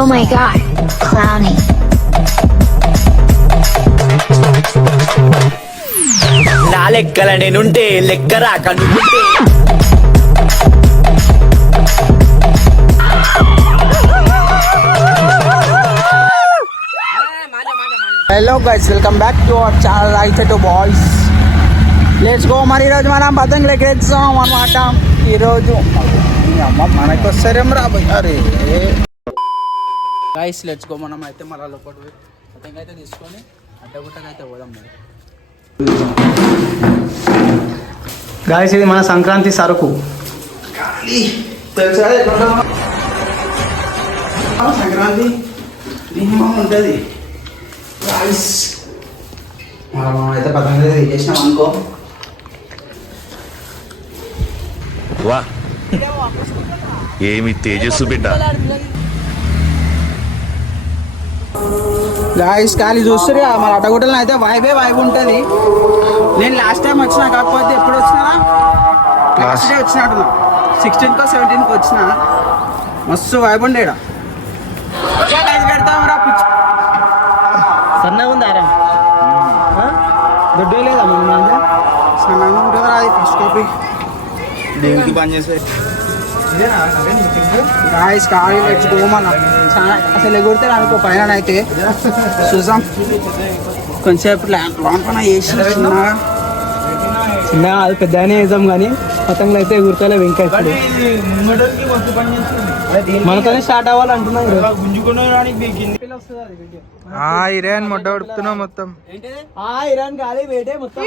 Oh my god, clowny. నా లెక్కల నేనుంటే లెక్క రాక నువ్వుంటే hello guys, welcome back to our channel అయితే బాయ్స్. Let's go. మరి ఈరోజు మనం పతంగులు ఎగరేస్తాం అన్నమాట. ఈరోజు అమ్మ మనకు వస్తారేం రాబోయ్. అరే గైస్, లెట్స్ గో. మనం అయితే మన లోపల పతంగి అయితే తీసుకొని అడ్డగుట్టకైతే పోదాం. మరి గాయస్, ఇది మన సంక్రాంతి సరుకు. సంక్రాంతి మినిమం ఉంటుంది గాయస్. మనం అయితే పతంగి చేసినాం అనుకో. వా ఏమి తేజస్సు బిడ్డ. గాయస్, ఖాళీ చూస్తారు మన అడ్డగుట్టలో అయితే వైబ్ ఉంటుంది. నేను లాస్ట్ టైం వచ్చినా, కాకపోతే ఎప్పుడు వచ్చినా లాస్ట్ డే వచ్చినట్టున్నా. 16th 17th వచ్చిన. మస్తు వైబ్ ఉండే. పెడతాం రా పిచ్చి. సన్నగా ఉందారా? దొడ్డే లేదా మన సన్నగా ఉంటుందా? అది ఫస్ట్ కాపీ దేనికి బంద్ చేసే గాయస్. ఖాళీ లెట్స్ గో. మన అసలు ఎగురితే అనుకో పైన అయితే చూసాం. కొంచెంసేపు లోన్ పైన వేసి చిన్న అది పెద్దగానే వేసాం, కానీ పతంగులు అయితే ఎగురుతలే. ఇంకా ఇప్పుడు మనతోనే స్టార్ట్ అవ్వాలంటున్నాం. ఇరాన్ మొట్ట ఉడుపుతున్నాం మొత్తం. ఇరాన్ గాలి వేటే మొత్తం.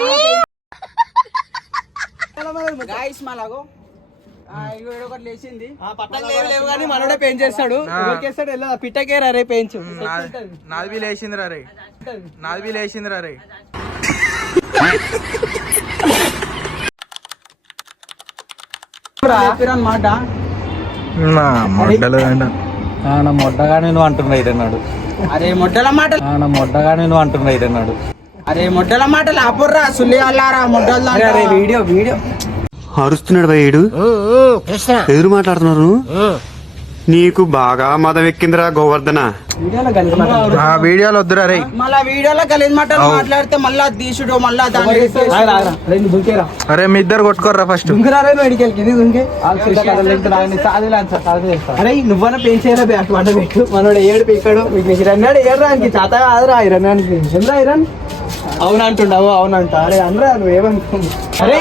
గాయస్ మాలాగో ఒకటి లేచింది. పతంగులు ఏమి లేవు కానీ మనోడే పెయింట్ చేస్తాడు. ఎవరికేస్తాడు వెళ్ళా పిట్టకేరా రే పెయించు. నాది లేచిందిరా రే. నాది లేచిందిరా రే. అన్నమాట మొడ్డగా నేను అంటున్నా ఇదన్నాడు. అరే మొడ్డల మాట. మొడ్డగా నేను అంటున్నా ఇదన్నాడు. అరే మొడ్డల మాటలు ఆపుర్రా. సుల్లి అల్లారా మొడ్డల వీడియో అరుస్తున్నాడు భయ్యుడు. ఎదురు మాట్లాడుతున్నారు. నీకు బాగా మదం ఎక్కిందిరా గోవర్ధన. వీడియోలో వద్దురా రే. మళ్ళా వీడియోలో కలిసి మాటలు మాట్లాడితే మళ్ళా తీసుడు మళ్ళా. అరే మీ ఇద్దరు కొట్టుకోర్రా ఫస్ట్. అరే నువ్వన్నా పెంచేరా బ్యాక్ వంట పెట్టు. మనోడు ఏడు పీకాడు. మీకు రన్నాడు ఏడరానికి చేత కాదురా ఇరన్నానికి. ఎందురా ఇరన్ అవునంటుండవు. అవునంట. అరే అనరా నువ్వేమనుకుంటు. అరే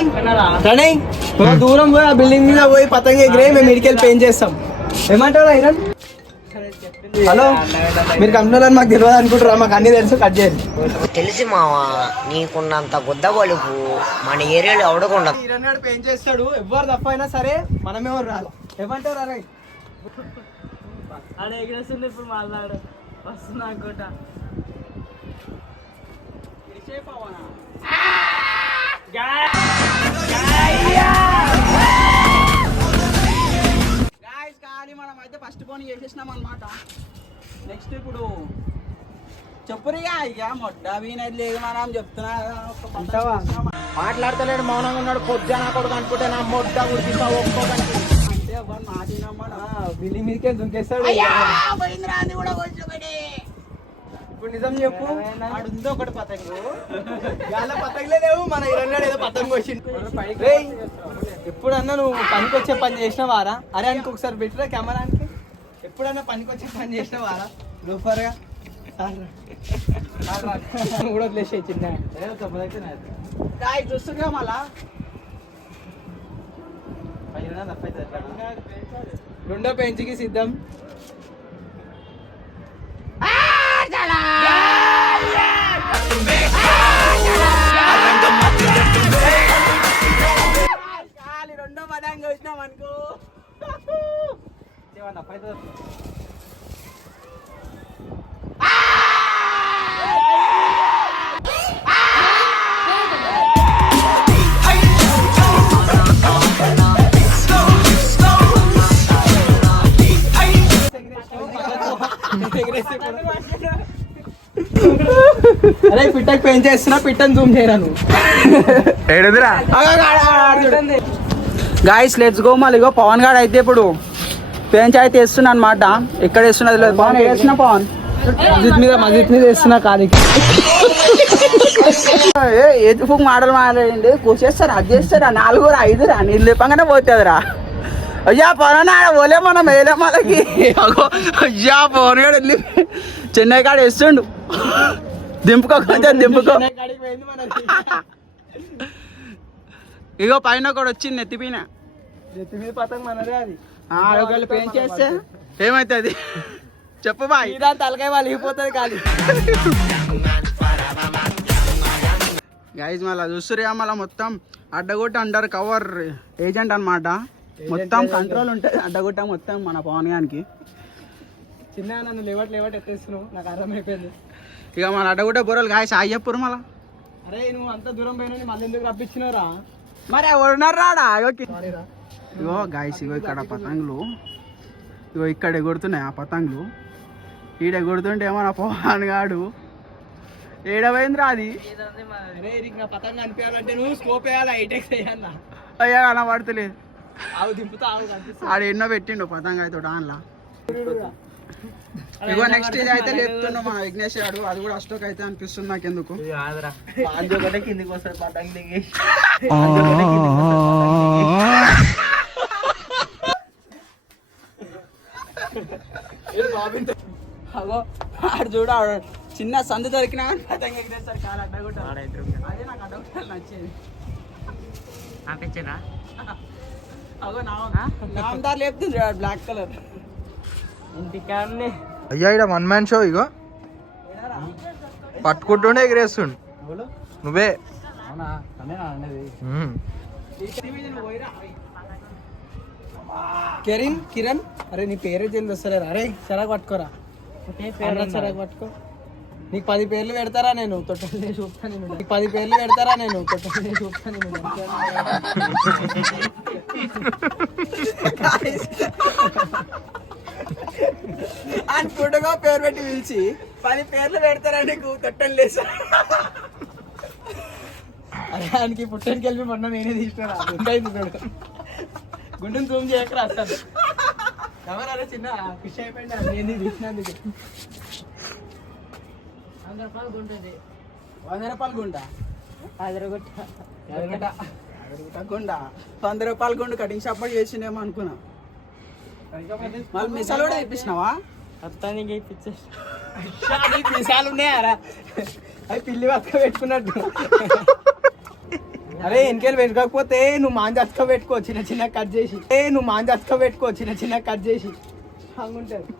రణయ్, దూరం పోయి ఆ బిల్డింగ్ మీద పోయి పతంగి ఎగిరే మేము ఇడికెళ్ళి పెయింట్ చేస్తాం. ఏమంటారా ఇరన్? హలో, మీరు కంపెనీలో మాకు తెలియదు అనుకుంటారా? మాకు అన్ని తెలుసు. కట్ చేయండి. తెలిసి మావా, నీకున్నంత గుద్ద బలుపు మన ఏరియాలో అవడకుండా. ఇరన్నాడు పెయింట్ చేస్తాడు. ఎవరు తప్ప అయినా సరే మనమేమో రాదు. ఏమంటారు? అరే ఆడ ఎగిరేస్తుంది. ఇప్పుడు మాట్లాడు వస్తున్నా అనుకుంటా. మనం అయితే ఫస్ట్ పోనీ చేసేసినాం అనమాట. నెక్స్ట్ ఇప్పుడు చెప్పురిగా ఇక మొట్ట వీనది లేదు మనం చెప్తున్నా. మాట్లాడతలేడు, మౌనంగా ఉన్నాడు. పొద్దున కొడుకు అనుకుంటే నా మొట్ట ఉడికిస్తా ఒక్కొక్కటి అంటే ఎవరు మాటినమ్మా. బిల్డింగ్ మీదకే దుంకేస్తాడు. ఇప్పుడు నిజం చెప్పు, ఉందో ఒకటి పతంగు. వాళ్ళ పతంగులే లేవు. మన ఇరన్నాడు ఏదో పతంగు వచ్చింది. ఎప్పుడన్నా నువ్వు పనికి వచ్చే పని చేసినవారా? అరే అనుకో ఒకసారి పెట్టిరా కెమెరానికి. ఎప్పుడన్నా పనికి వచ్చే పని చేసినవారా? సూపర్గా కూడా వదిలేసే చిన్న చూస్తున్నా మళ్ళా. రెండో పెంచికి సిద్ధం. రెండో పదంగా వచ్చినాం అనుకో. అరే పిట్టకి పెయింట్ చేస్తున్నా. పిట్టని జూమ్ చేయరా నువ్వు. Guys let's go. మళ్ళీ పవన్ గారు అయితే ఇప్పుడు పెంచి అయితే వేస్తున్నా అనమాట. ఎక్కడ వేస్తున్నది లేదు. పవన్ వేస్తున్నా పవన్ మజిద్ మీద వేస్తున్నా కాలికి. ఏది ఫుక్ మాటలు మాట్లాడండి. కూసేస్తారా, అది చేస్తారా, 4 5 నీళ్ళు లేపంగానే పోతుందిరా. అయ్యా పవన్ పోలే మనం వేలే మనకి. అయ్యా పవన్ గారు వెళ్ళి చెన్నై కాడ వేస్తుండు. దింపుకో కొంచెం దింపుకో. ఇగో పైన కూడా వచ్చింది నెత్తిపైన. నెత్తి మీద పతంగ మనదే అది. ఒకళ్ళు పెయింట్ చేస్తే ఏమవుతుంది చెప్పు బాయ్. తలకాయ వాళ్ళు ఇగిపోతుంది కాలి. గైజ్ మళ్ళీ చూస్తురా, మళ్ళీ మొత్తం అడ్డగొట్ట అండర్ కవర్ ఏజెంట్ అనమాట. మొత్తం కంట్రోల్ ఉంటుంది అడ్డగొట్ట మొత్తం మన పవన్ గానికి. చిన్న నన్ను లేవట్ ఎత్తేస్తున్నావు, నాకు అర్థమైపోయింది. ఇక మన అడ్డగొట్ట బొరలు గాయస్ అయ్యప్పుడు మళ్ళా. అరే నువ్వు అంత దూరం పోయినా మళ్ళీ ఎందుకు రప్పించినారా? మరి ఎవరున్నారు రాడా? ఇగో గాయస్ ఇగో ఇక్కడ పతంగులు ఇగో ఇక్కడ ఎగురుతున్నాయి. ఆ పతంగులు ఈడ ఎగురుతుంటే ఏమో నా పవన్ గాడు ఏడవైందిరా అది. పతంగ అనిపించాలంటే నువ్వు స్కోప్ వేయాలా, ఐటెక్స్ వేయాలా? అయ్యా కనబడతలేదు. ఆవు దింపుతా ఆడ ఎన్నో పెట్టిండు పతంగ అయితే దానిలా. ఇగో నెక్స్ట్ ఇది అయితే లేపుతుండు మన విఘ్నేష్ గారు. అది కూడా అష్టోక్ అయితే అనిపిస్తుంది నాకు ఎందుకు. కిందికి వస్తాడు పతంగ దిగి. అగో ఆడు చూడు, ఆడు చిన్న సందు దొరికినా పతంగ ఎగిరేస్తారు కాలు అడ్డగొట్టాలి. అదే నాకు అడ్డగొట్టాలి నచ్చేది. అగో నామదారు లేపుతుంది బ్లాక్ కలర్. ఇంటికాన్నే అయ్యా ఇక్కడ 1 మ్యాన్ షో. ఇగో పట్టుకుంటుండే ఎగిరేస్తుండు. నువ్వే కిరణ్ అరే నీ పేరే తెలియదు వస్తలేరా? అరే చెరాకు పట్టుకోరా, చెరాకు పట్టుకో. నీకు 10 పేర్లు పెడతారా నేను తొట్టలే చూపుతాను. నీకు 10 పేర్లు పెడతారా నేను తొట్టలే చూపుతాను. అనుకుంటుగా పేరు పెట్టి పిలిచి 10 పేర్లు పెడతారా నీకు తొట్టలు లేసా. అరే ఆయనకి పుట్టడికి వెళ్ళి మొన్న నేనే తీసుకురా. గుండెని జూమ్ చేయకరా అసలు. ఎవరు అరే చిన్న ఫిష్ అయిపోయింది నేను తీసినందుకు. 100 రూపాయలు గుంటుంది. 100 రూపాయలు గుండ గుండ 100 రూపాయలు గుండు కటింగ్ షాప్ చేసిండేమో అనుకున్నా. మళ్ళీ మిసాలు కూడా తెప్పించినావా? మొత్తానికి మిసాలు ఉన్నాయారా? అవి పిల్లి పక్క పెట్టుకున్నట్టు. అరే వెనకాల పెట్టుకోకపోతే నువ్వు మాంజాతక పెట్టుకో చిన్న చిన్న కట్ చేసి. చిన్న చిన్న కట్ చేసి బాగుంటుంది.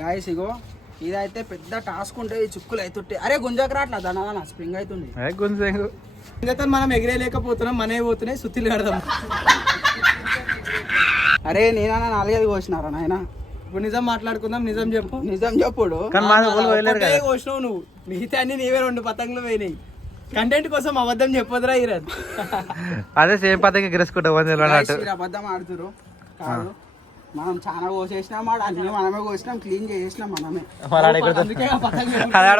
గాయస్ ఇగో ఇదైతే పెద్ద టాస్క్ ఉంటుంది. చుక్కులు అవుతుంటే అరే గుంజకు రాట్లా దాని స్ప్రింగ్ అవుతుంది. ఇంకా మనం ఎగిరేయలేకపోతున్నాం, మనమే పోతున్నాయి సుత్తిలు కడదాం. అరే నేనన్నా 4-5 కోసినారా నాయన. ఇప్పుడు నిజం మాట్లాడుకుందాం. నిజం చెప్పు. నిజం చెప్పుడు. కోసినావు నువ్వు, మిగతా అన్ని నీవే 2 పతంగులు పోయినాయి. కంటెంట్ కోసం అబద్ధం చెప్పొద్దురా ఈరన్. అదే సేమ్ పతంగ ఎగరేసుకుంటావు. అబద్ధం ఆడుతురు కాదు, మనం చాలా కోసేసినాం. అన్ని మనమే కోసినాం, క్లీన్ చేసినాం మనమే.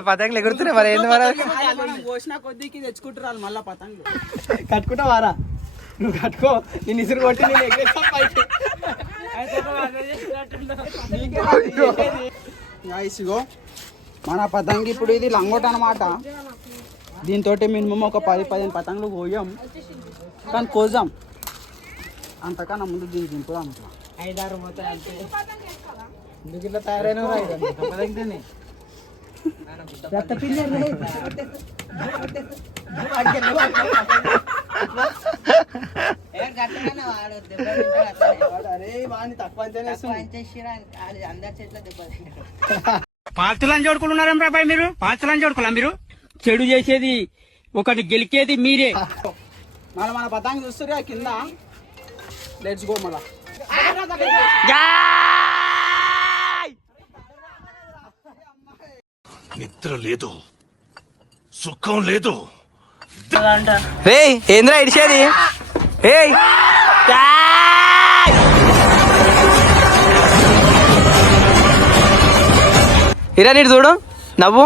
పతంగులు ఎగురుతున్నాయి మరి ఏంది మరి? మనం కోసిన కొద్దికి తెచ్చుకుంటారు మళ్ళీ పతంగులు. కట్టుకుంటావారా? నువ్వు కట్టుకో, నేను ఇసురు కొట్టి నేను ఎగరేస్తా పైకి. ఇగో మన పతంగి ఇప్పుడు ఇది లంగోట అనమాట. దీంతో మినిమం ఒక 10-15 పతంగులు కోయం, కానీ కోజాం అంతకన్నా ముందు దీన్ని దింపుదాం. 5-6 పోతాయి అంతే. ఎందుకు ఇట్లా తయారైన పాత్రలను చూడుకున్నారా బాబాయ్ మీరు? పాత్రలను చూడుకోలే మీరు? చెడు చేసేది ఒకటి, గెలికేది మీరే. మళ్ళీ మన పతంగి చూస్తున్నా కింద. Let's go. మళ్ళా నిద్ర లేదు, సుఖం లేదు. ఏంద్రా ఇడిచేది? ఇరా నీడు చూడు నవ్వు.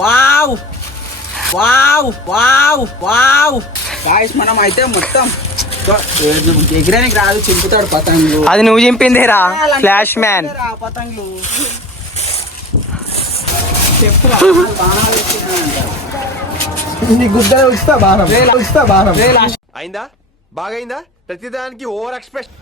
వావ్ గాయస్ మనం అయితే మొత్తం ఎగిరానికి రాదు, చింపుతాడు పతంగులు. అది నువ్వు చింపిందేరా ఫ్లాష్ మ్యాన్. పతంగులు చెప్పురా, బాణాలు ఎత్తినాడంట. నీ గుద్దలు ఉచిత బాణం అయిందా బాగైందా ప్రతిదానికి ఓవర్ ఎక్స్ప్రెషన్